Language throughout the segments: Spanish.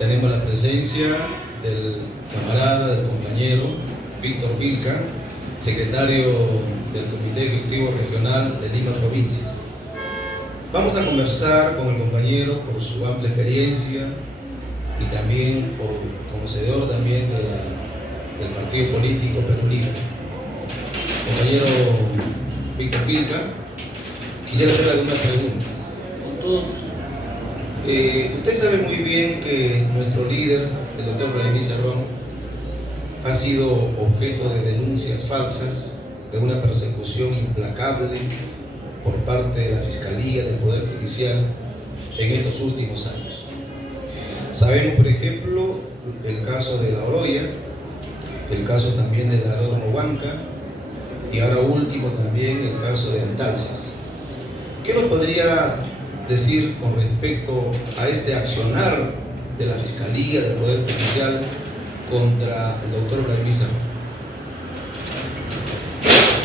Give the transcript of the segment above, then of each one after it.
Tenemos la presencia del camarada, del compañero Víctor Vilca, secretario del Comité Ejecutivo Regional de Lima Provincias. Vamos a conversar con el compañero por su amplia experiencia y también por conocedor también del partido político Perú Libre. Compañero Víctor Vilca, quisiera hacerle algunas preguntas. Usted sabe muy bien que nuestro líder, el doctor Vladimir Cerrón, ha sido objeto de denuncias falsas, de una persecución implacable por parte de la Fiscalía, del Poder Judicial, en estos últimos años. Sabemos, por ejemplo, el caso de La Oroya, el caso también del aeródromo Huanca y ahora último también el caso de Antalsis. ¿Qué nos podría decir con respecto a este accionar de la Fiscalía, del Poder Judicial contra el doctor Vladimir Cerrón?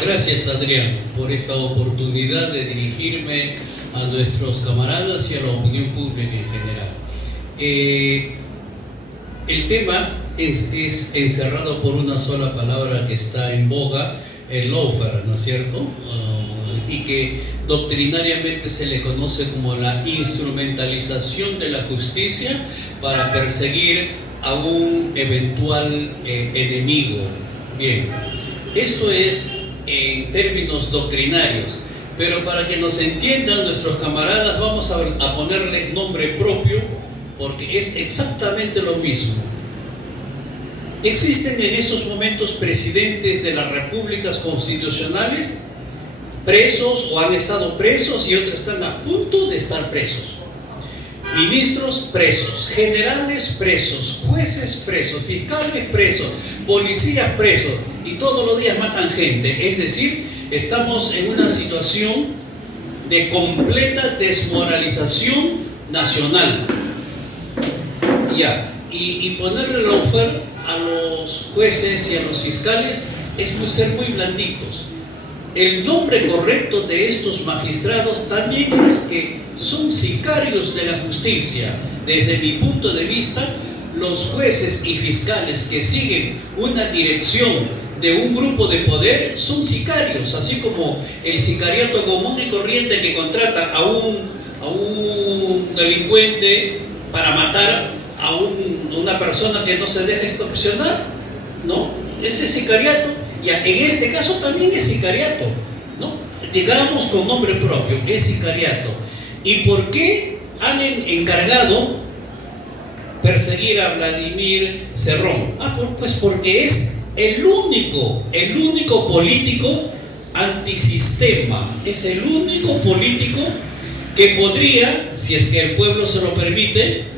Gracias, Adrián, por esta oportunidad de dirigirme a nuestros camaradas y a la opinión pública en general. El tema es encerrado por una sola palabra que está en boga, el lawfare, ¿no es cierto? Y que doctrinariamente se le conoce como la instrumentalización de la justicia para perseguir a un eventual enemigo. Bien, esto es en términos doctrinarios, pero para que nos entiendan nuestros camaradas vamos a ponerle nombre propio, porque es exactamente lo mismo. Existen en estos momentos presidentes de las repúblicas constitucionales presos o han estado presos y otros están a punto de estar presos. Ministros presos, generales presos, jueces presos, fiscales presos, policías presos, y todos los días matan gente. Es decir, estamos en una situación de completa desmoralización nacional. Y ponerle la oferta a los jueces y a los fiscales es ser muy blanditos. El nombre correcto de estos magistrados también es que son sicarios de la justicia. Desde mi punto de vista, los jueces y fiscales que siguen una dirección de un grupo de poder son sicarios, así como el sicariato común y corriente que contrata a un delincuente para matar a una persona que no se deja extorsionar, ¿no? Ese sicariato, y en este caso también es sicariato, ¿no? Digamos con nombre propio, es sicariato. ¿Y por qué han encargado perseguir a Vladimir Cerrón? Pues porque es el único político antisistema, es el único político que podría, si es que el pueblo se lo permite,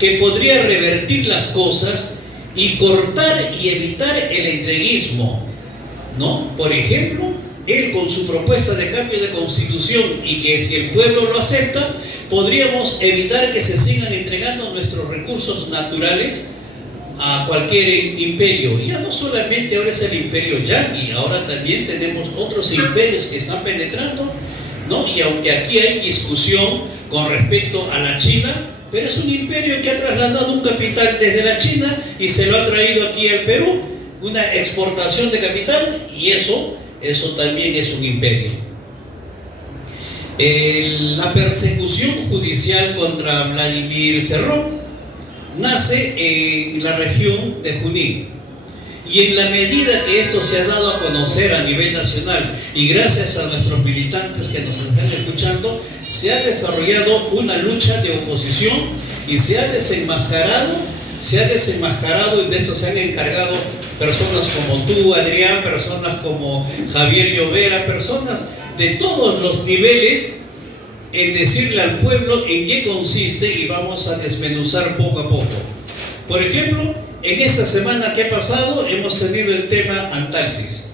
que podría revertir las cosas y cortar y evitar el entreguismo, ¿no? Por ejemplo, él con su propuesta de cambio de constitución, y que si el pueblo lo acepta, podríamos evitar que se sigan entregando nuestros recursos naturales a cualquier imperio. Ya no solamente ahora es el imperio yanqui, ahora también tenemos otros imperios que están penetrando, ¿no? Y aunque aquí hay discusión con respecto a la China, pero es un imperio que ha trasladado un capital desde la China y se lo ha traído aquí al Perú, una exportación de capital, y eso también es un imperio. La persecución judicial contra Vladimir Cerrón nace en la región de Junín, y en la medida que esto se ha dado a conocer a nivel nacional y gracias a nuestros militantes que nos están escuchando, se ha desarrollado una lucha de oposición y se ha desenmascarado, y de esto se han encargado personas como tú, Adrián, personas como Javier Llovera, personas de todos los niveles, en decirle al pueblo en qué consiste, y vamos a desmenuzar poco a poco. Por ejemplo, en esta semana que ha pasado hemos tenido el tema Antalsis.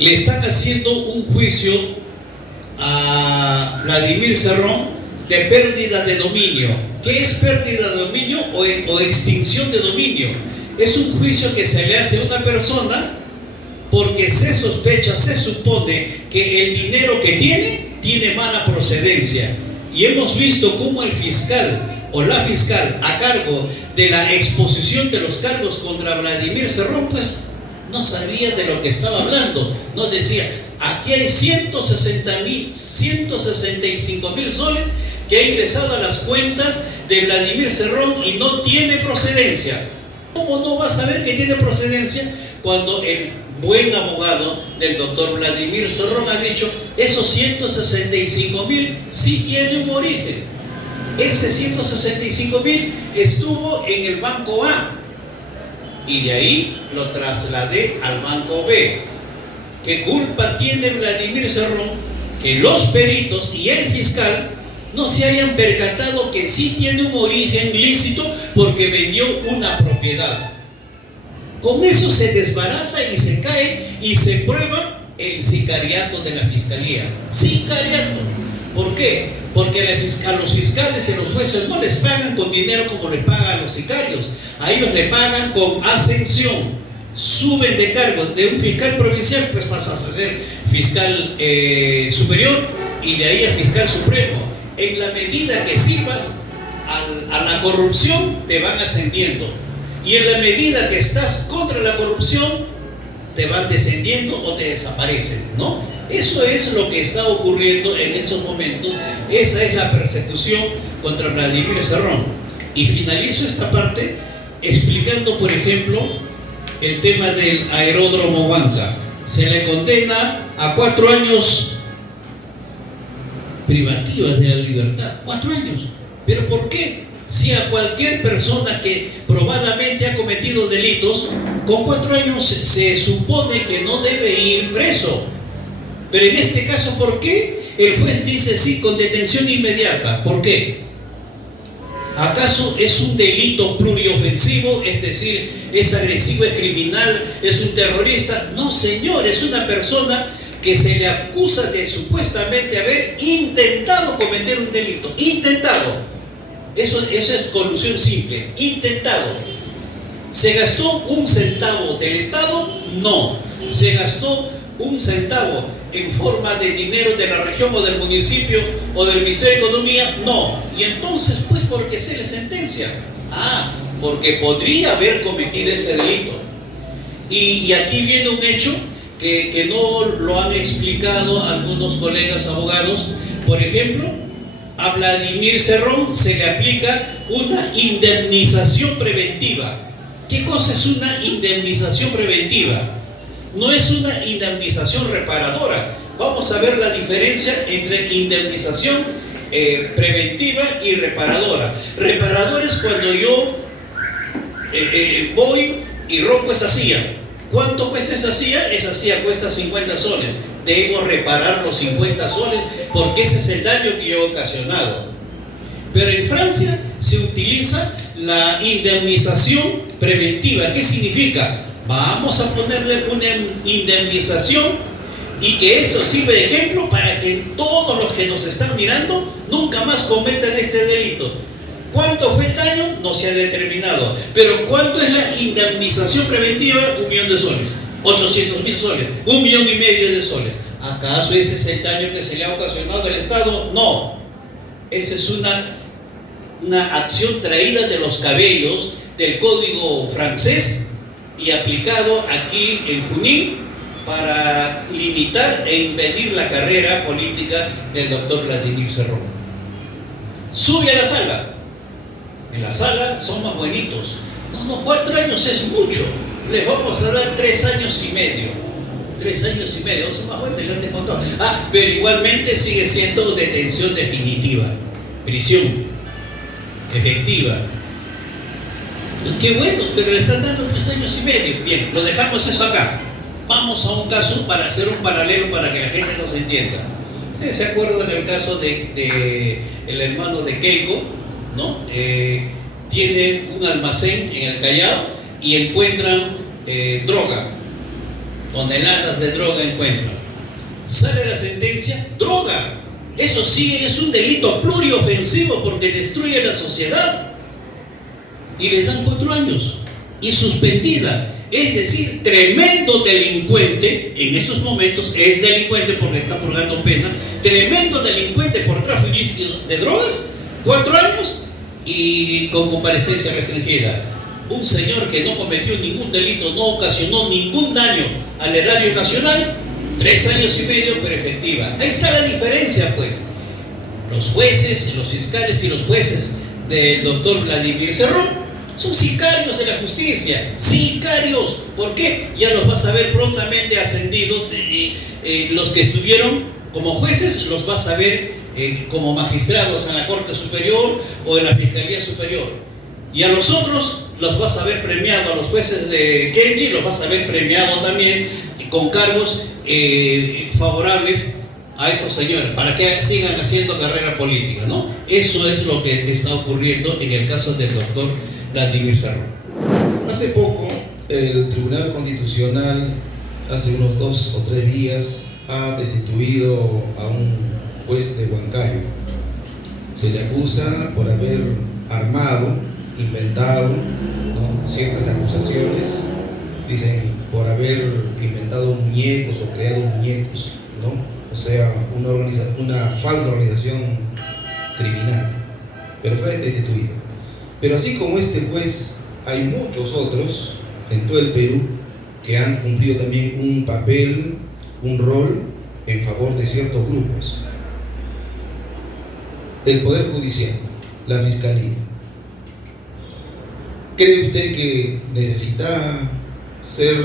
Le están haciendo un juicio a Vladimir Cerrón de pérdida de dominio. ¿Qué es pérdida de dominio o extinción de dominio? Es un juicio que se le hace a una persona porque se sospecha, se supone que el dinero que tiene mala procedencia. Y hemos visto cómo el fiscal o la fiscal a cargo de la exposición de los cargos contra Vladimir Cerrón, pues no sabía de lo que estaba hablando. Nos decía, aquí hay 165.000 soles que ha ingresado a las cuentas de Vladimir Cerrón y no tiene procedencia. ¿Cómo no va a saber que tiene procedencia cuando el buen abogado del doctor Vladimir Cerrón ha dicho, esos 165.000 sí tienen un origen? Ese 165.000 estuvo en el banco A y de ahí lo trasladé al banco B. ¿Qué culpa tiene Vladimir Cerrón que los peritos y el fiscal no se hayan percatado que sí tiene un origen lícito porque vendió una propiedad? Con eso se desbarata y se cae y se prueba el sicariato de la fiscalía. Sicariato. ¿Por qué? Porque a los fiscales y a los jueces no les pagan con dinero como les pagan a los sicarios. A ellos les pagan con ascensión. Suben de cargo. De un fiscal provincial pues pasas a ser fiscal superior y de ahí a fiscal supremo. En la medida que sirvas a la corrupción te van ascendiendo. Y en la medida que estás contra la corrupción te van descendiendo o te desaparecen, ¿no? Eso es lo que está ocurriendo en estos momentos. Esa es la persecución contra Vladimir Cerrón. Y finalizo esta parte explicando, por ejemplo, el tema del aeródromo Huanca. Se le condena a 4 años privativas de la libertad. 4 años. ¿Pero por qué? Si a cualquier persona que probadamente ha cometido delitos, con 4 años se supone que no debe ir preso. Pero en este caso, ¿por qué el juez dice sí con detención inmediata? ¿Por qué? ¿Acaso es un delito pluriofensivo? Es decir, es agresivo, es criminal, es un terrorista. No, señor, es una persona que se le acusa de supuestamente haber intentado cometer un delito. Intentado. Eso es colusión simple. Intentado. ¿Se gastó 1 centavo del Estado? No. ¿Se gastó 1 centavo en forma de dinero de la región o del municipio o del Ministerio de Economía? No. Y entonces, pues, ¿por qué se le sentencia? Porque podría haber cometido ese delito. Y aquí viene un hecho que no lo han explicado algunos colegas abogados. Por ejemplo, a Vladimir Cerrón se le aplica una indemnización preventiva. ¿Qué cosa es una indemnización preventiva? No es una indemnización reparadora. Vamos a ver la diferencia entre indemnización preventiva y reparadora. Reparadora es cuando yo voy y rompo esa silla. ¿Cuánto cuesta esa silla? Esa silla cuesta 50 soles. Debo reparar los 50 soles porque ese es el daño que yo he ocasionado. Pero en Francia se utiliza la indemnización preventiva. ¿Qué significa? Vamos a ponerle una indemnización y que esto sirve de ejemplo para que todos los que nos están mirando nunca más cometan este delito. ¿Cuánto fue el daño? No se ha determinado. Pero ¿cuánto es la indemnización preventiva? 1 millón de soles. 800.000 soles. 1,5 millones de soles. ¿Acaso ese es el daño que se le ha ocasionado al Estado? No. Esa es una acción traída de los cabellos del código francés y aplicado aquí en Junín para limitar e impedir la carrera política del doctor Vladimir Cerrón. Sube a la sala. En la sala son más buenitos. No, 4 años es mucho. Les vamos a dar 3 años y medio. 3 años y medio, son más buenos, delante con todo. Pero igualmente sigue siendo detención definitiva. Prisión efectiva. Qué bueno, pero le están dando 3 años y medio. Bien, lo dejamos eso acá. Vamos a un caso para hacer un paralelo para que la gente nos entienda. Ustedes se acuerdan del caso de el hermano de Keiko, ¿no? Tiene un almacén en el Callao y encuentran droga, toneladas de droga encuentran. Sale la sentencia, droga. Eso sí es un delito pluriofensivo porque destruye la sociedad. Y le dan 4 años y suspendida. Es decir, tremendo delincuente, en estos momentos es delincuente porque está purgando pena, tremendo delincuente por tráfico ilícito de drogas, 4 años y con comparecencia restringida. Un señor que no cometió ningún delito, no ocasionó ningún daño al erario nacional, 3 años y medio, pero efectiva. Ahí está la diferencia, pues. Los jueces, los fiscales y los jueces del doctor Vladimir Cerrón son sicarios de la justicia, sicarios. ¿Por qué? Ya los vas a ver prontamente ascendidos. Los que estuvieron como jueces los vas a ver como magistrados en la Corte Superior o en la Fiscalía Superior. Y a los otros los vas a ver premiados, a los jueces de Kenji los vas a ver premiados también con cargos favorables a esos señores, para que sigan haciendo carrera política, ¿no? Eso es lo que está ocurriendo en el caso del doctor Vladimir Cerrón. Hace poco, el Tribunal Constitucional, hace unos 2 o 3 días, ha destituido a un juez de Huancayo. Se le acusa por haber armado, inventado, ¿no?, ciertas acusaciones. Dicen por haber inventado muñecos o creado muñecos, ¿no? O sea, una falsa organización criminal, pero fue destituido. Pero así como este juez, hay muchos otros en todo el Perú que han cumplido también un papel, un rol en favor de ciertos grupos. El Poder Judicial, la Fiscalía. ¿Cree usted que necesita ser,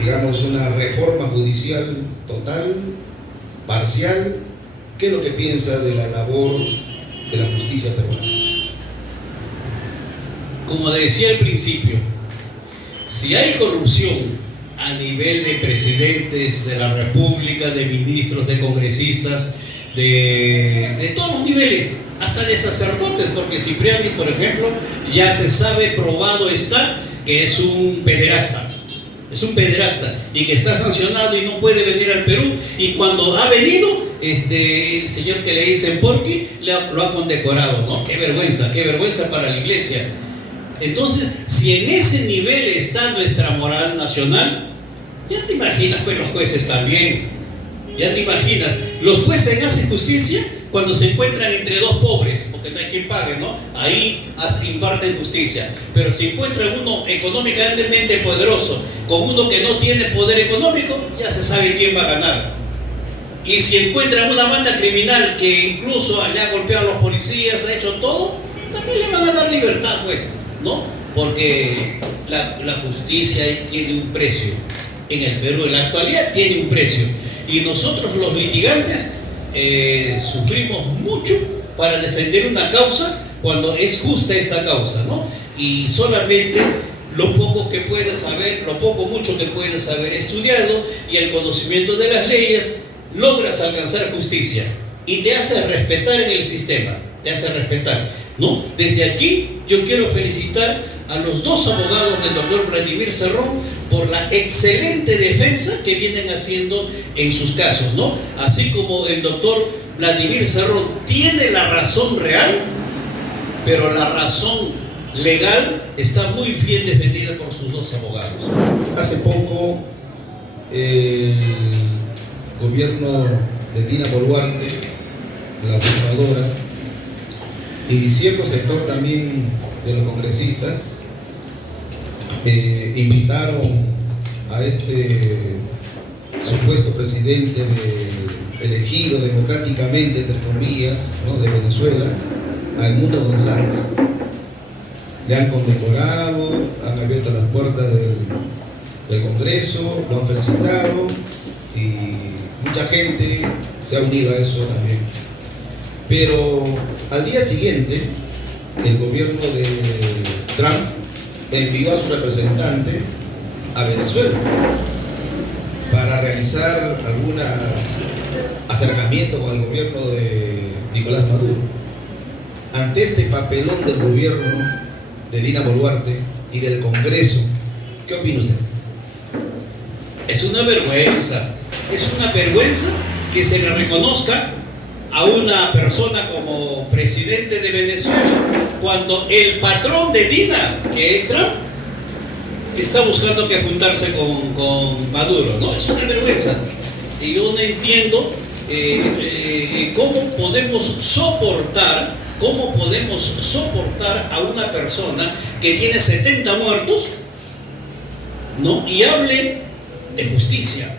digamos, una reforma judicial total, parcial? ¿Qué es lo que piensa de la labor de la justicia peruana? Como decía al principio, si hay corrupción a nivel de presidentes de la República, de ministros, de congresistas, de todos los niveles, hasta de sacerdotes, porque Cipriani, por ejemplo, ya se sabe, probado está, que es un pederasta. Es un pederasta y que está sancionado y no puede venir al Perú. Y cuando ha venido, el señor que le dicen Porqui lo ha condecorado, ¿no? Qué vergüenza para la iglesia. Entonces, si en ese nivel está nuestra moral nacional, ya te imaginas, pues los jueces también. Ya te imaginas, los jueces hacen justicia cuando se encuentran entre dos pobres, porque no hay quien pague, ¿no? Ahí imparten justicia. Pero si encuentran uno económicamente poderoso con uno que no tiene poder económico, ya se sabe quién va a ganar. Y si encuentran una banda criminal que incluso haya golpeado a los policías, ha hecho todo, también le van a dar libertad, pues, ¿no? Porque la justicia tiene un precio. En el Perú, en la actualidad, tiene un precio. Y nosotros, los litigantes, sufrimos mucho para defender una causa cuando es justa esta causa, ¿no? Y solamente lo poco que puedas saber, lo poco mucho que puedas haber estudiado y el conocimiento de las leyes, logras alcanzar justicia y te hace respetar en el sistema, te hace respetar, ¿no? Desde aquí yo quiero felicitar a los 2 abogados del doctor Vladimir Cerrón por la excelente defensa que vienen haciendo en sus casos, ¿no? Así como el doctor Vladimir Cerrón tiene la razón real, pero la razón legal está muy bien defendida por sus 2 abogados. Hace poco el gobierno de Dina Boluarte, la gobernadora, y cierto sector también de los congresistas invitaron a este supuesto presidente elegido democráticamente, entre comillas, ¿no?, de Venezuela, a Edmundo González. Le han condecorado, han abierto las puertas del Congreso, lo han felicitado y mucha gente se ha unido a eso también. Pero al día siguiente, el gobierno de Trump envió a su representante a Venezuela para realizar algunos acercamientos con el gobierno de Nicolás Maduro. Ante este papelón del gobierno de Dina Boluarte y del Congreso, ¿qué opina usted? Es una vergüenza que se le reconozca a una persona como presidente de Venezuela cuando el patrón de Dina, que es Trump, está buscando que juntarse con Maduro, ¿no? Es una vergüenza. Y yo no entiendo cómo podemos soportar ¿Cómo podemos soportar a una persona que tiene 70 muertos, ¿no? Y hable de justicia?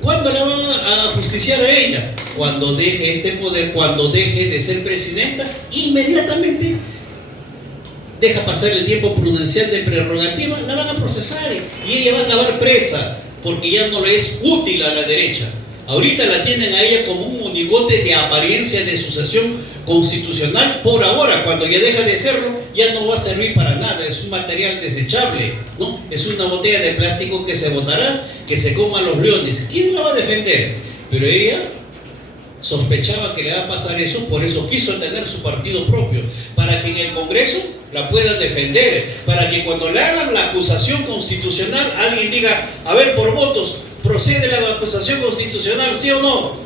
¿Cuándo la van a justiciar a ella? Cuando deje este poder, cuando deje de ser presidenta, inmediatamente deja pasar el tiempo prudencial de prerrogativa, la van a procesar y ella va a acabar presa porque ya no le es útil a la derecha. Ahorita la tienen a ella como un monigote de apariencia de sucesión constitucional por ahora. Cuando ya deja de serlo, ya no va a servir para nada, es un material desechable, ¿no? Es una botella de plástico que se botará, que se coma a los leones. ¿Quién la va a defender? Pero ella sospechaba que le va a pasar eso, por eso quiso tener su partido propio, para que en el Congreso la puedan defender, para que cuando le hagan la acusación constitucional, alguien diga, a ver, por votos, ¿procede la acusación constitucional, sí o no?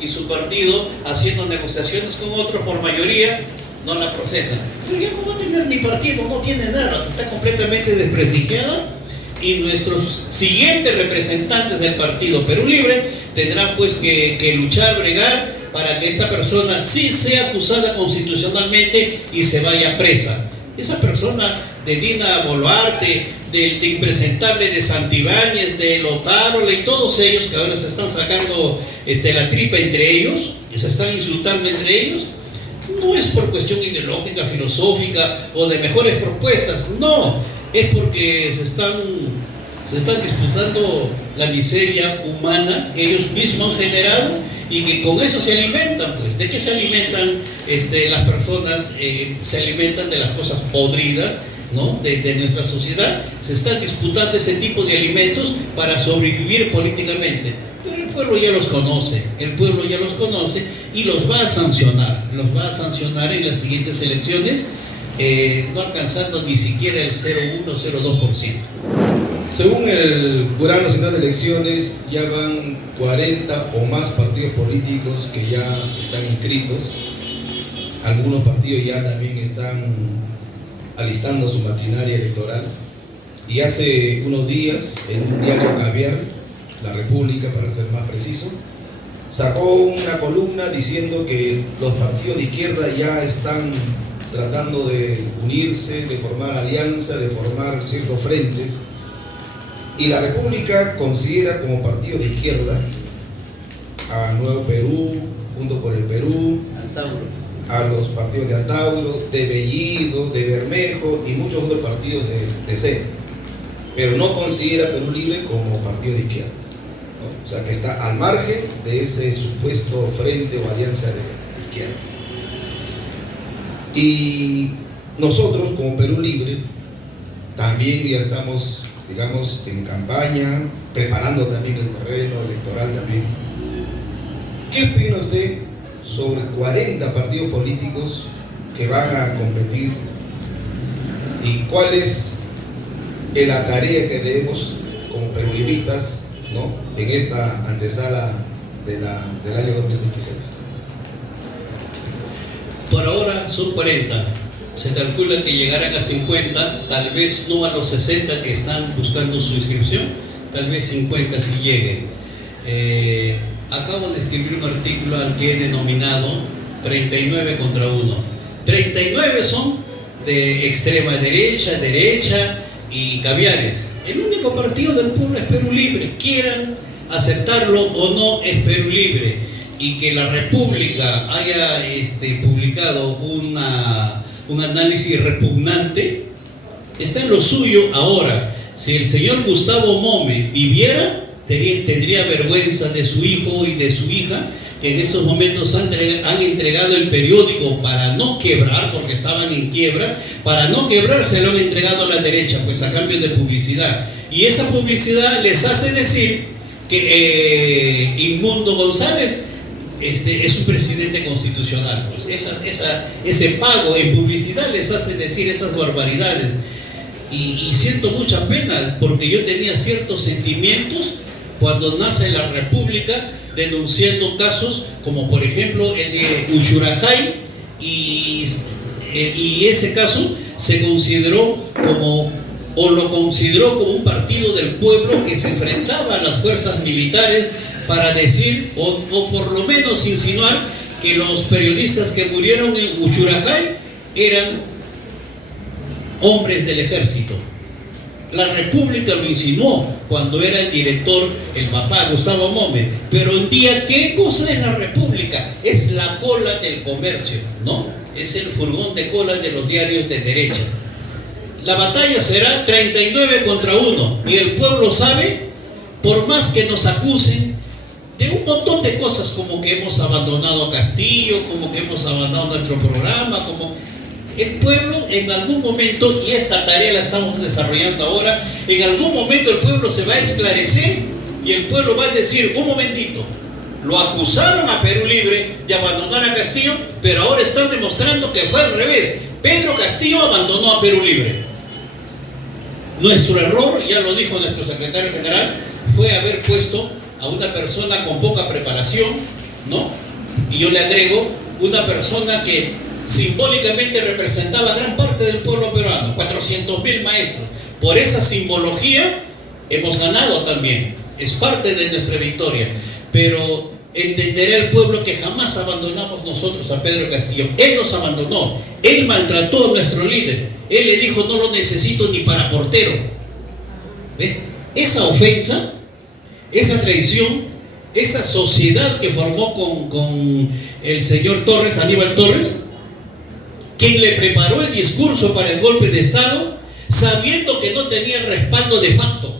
Y su partido, haciendo negociaciones con otros por mayoría, no la procesan. Pero ya no va a tener ni partido, no tiene nada, está completamente desprestigiada. Y nuestros siguientes representantes del partido Perú Libre tendrán pues que luchar, bregar para que esta persona sí sea acusada constitucionalmente y se vaya presa. Esa persona de Dina Boluarte, de impresentable de Santibáñez, de Lotárola y todos ellos que ahora se están sacando la tripa entre ellos y se están insultando entre ellos, no es por cuestión ideológica, filosófica o de mejores propuestas, no, es porque se están disputando la miseria humana que ellos mismos han generado y que con eso se alimentan. Pues, ¿de qué se alimentan las personas? Se alimentan de las cosas podridas, ¿no? de nuestra sociedad. Se están disputando ese tipo de alimentos para sobrevivir políticamente. Pero el pueblo ya los conoce, y los va a sancionar en las siguientes elecciones, no alcanzando ni siquiera el 0,1, 0,2%. Según el Jurado Nacional de Elecciones, ya van 40 o más partidos políticos que ya están inscritos. Algunos partidos ya también están alistando su maquinaria electoral. Y hace unos días, en un diario Caviar, La República, para ser más preciso, sacó una columna diciendo que los partidos de izquierda ya están tratando de unirse, de formar alianzas, de formar ciertos frentes. Y La República considera como partido de izquierda a Nuevo Perú, Junto por el Perú, a los partidos de Antauro, de Bellido, de Bermejo y muchos otros partidos de C. Pero no considera Perú Libre como partido de izquierda, ¿no? O sea, que está al margen de ese supuesto frente o alianza de izquierdas. Y nosotros, como Perú Libre, también ya estamos, digamos, en campaña, preparando también el terreno electoral también. ¿Qué opina usted sobre 40 partidos políticos que van a competir y cuál es la tarea que debemos como perulibristas, ¿no?, en esta antesala del año 2026? Por ahora son 40. Se calcula que llegarán a 50, tal vez no a los 60 que están buscando su inscripción, tal vez 50 si lleguen. Acabo de escribir un artículo al que he denominado 39 contra 1. 39 son de extrema derecha, derecha y caviares. El único partido del pueblo es Perú Libre. Quieran aceptarlo o no, es Perú Libre. Y que la República haya publicado un análisis repugnante, está en lo suyo. Ahora, si el señor Gustavo Mome viviera, tendría vergüenza de su hijo y de su hija, que en estos momentos han entregado el periódico para no quebrar, porque estaban en quiebra. Para no quebrar se lo han entregado a la derecha, pues a cambio de publicidad. Y esa publicidad les hace decir que Inmundo González es un presidente constitucional. Pues ese pago en publicidad les hace decir esas barbaridades. Y siento mucha pena, porque yo tenía ciertos sentimientos cuando nace la República, denunciando casos como por ejemplo el de Uchurajay, y ese caso se consideró lo consideró como un partido del pueblo que se enfrentaba a las fuerzas militares para decir, o por lo menos insinuar, que los periodistas que murieron en Uchurajay eran hombres del ejército. La República lo insinuó cuando era el director, el papá Gustavo Mome. Pero un día, ¿qué cosa es la República? Es la cola del comercio, ¿no? Es el furgón de cola de los diarios de derecha. La batalla será 39 contra 1 y el pueblo sabe, por más que nos acusen de un montón de cosas, como que hemos abandonado a Castillo, como que hemos abandonado nuestro programa, como el pueblo en algún momento, y esta tarea la estamos desarrollando ahora, en algún momento el pueblo se va a esclarecer y el pueblo va a decir, un momentito, lo acusaron a Perú Libre de abandonar a Castillo, pero ahora están demostrando que fue al revés. Pedro Castillo abandonó a Perú Libre. Nuestro error, ya lo dijo nuestro secretario general, fue haber puesto a una persona con poca preparación, ¿no? Y yo le agrego, una persona que simbólicamente representaba a gran parte del pueblo peruano, 400.000 maestros. Por esa simbología hemos ganado también, es parte de nuestra victoria. Pero entenderá el pueblo que jamás abandonamos nosotros a Pedro Castillo. Él nos abandonó, él maltrató a nuestro líder, él le dijo, no lo necesito ni para portero. ¿Ves? Esa ofensa, esa traición, esa sociedad que formó con el señor Torres, Aníbal Torres, quien le preparó el discurso para el golpe de Estado, sabiendo que no tenía respaldo de facto.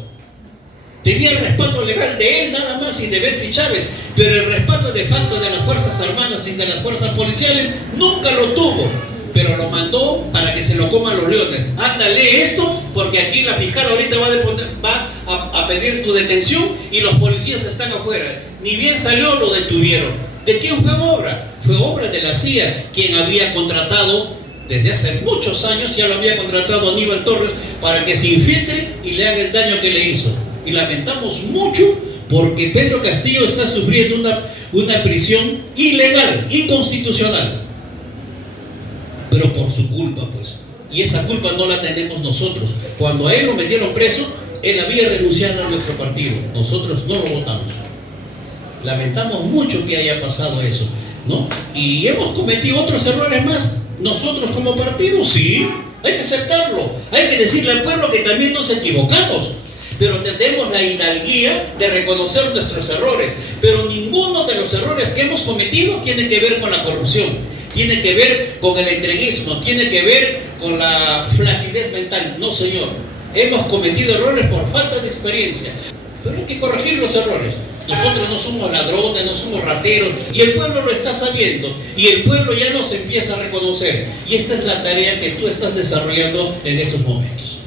Tenía el respaldo legal de él nada más y de Betsy Chávez, pero el respaldo de facto de las Fuerzas Armadas y de las Fuerzas Policiales nunca lo tuvo, pero lo mandó para que se lo coman los leones. Ándale esto, porque aquí la fiscal ahorita va a pedir tu detención y los policías están afuera. Ni bien salió, lo detuvieron. ¿De quién fue obra? Fue obra de la CIA, quien había contratado desde hace muchos años, ya lo había contratado a Aníbal Torres para que se infiltre y le haga el daño que le hizo. Y lamentamos mucho porque Pedro Castillo está sufriendo una prisión ilegal, inconstitucional, pero por su culpa, pues. Y esa culpa no la tenemos nosotros. Cuando a él lo metieron preso, él había renunciado a nuestro partido. Nosotros no lo votamos. Lamentamos mucho que haya pasado eso, ¿no? Y hemos cometido otros errores más. Nosotros como partido, sí, hay que aceptarlo. Hay que decirle al pueblo que también nos equivocamos. Pero tenemos la hidalguía de reconocer nuestros errores. Pero ninguno de los errores que hemos cometido tiene que ver con la corrupción, tiene que ver con el entreguismo, tiene que ver con la flacidez mental. No, señor. Hemos cometido errores por falta de experiencia. Pero hay que corregir los errores. Nosotros no somos ladrones, no somos rateros. Y el pueblo lo está sabiendo. Y el pueblo ya nos empieza a reconocer. Y esta es la tarea que tú estás desarrollando en estos momentos.